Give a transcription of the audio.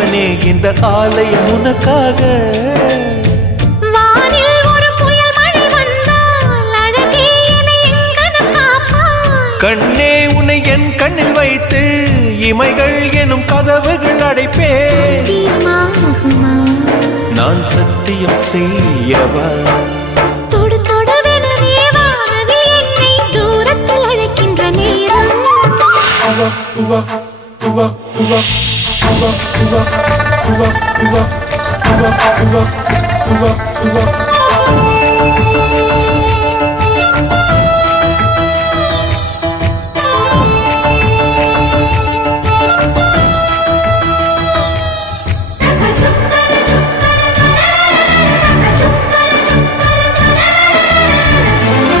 ஜீவனே இந்த ஆலயம் உனக்காக. வானில் ஒரு புயல் மழை வந்தால் அழகே என்னை எங்கனம் காப்பாய். கண்ணே உன்னை என் கண்ணில் வைத்து இமைகள் எனும் கதவுகள் அடைப்பேன். சத்தியமாகுமா? நான் சத்தியம் செய்யவா? தொடு தொடுவெனவே வானவில் என்னை தூரத்தில் அழைக்கின்ற நேரம்.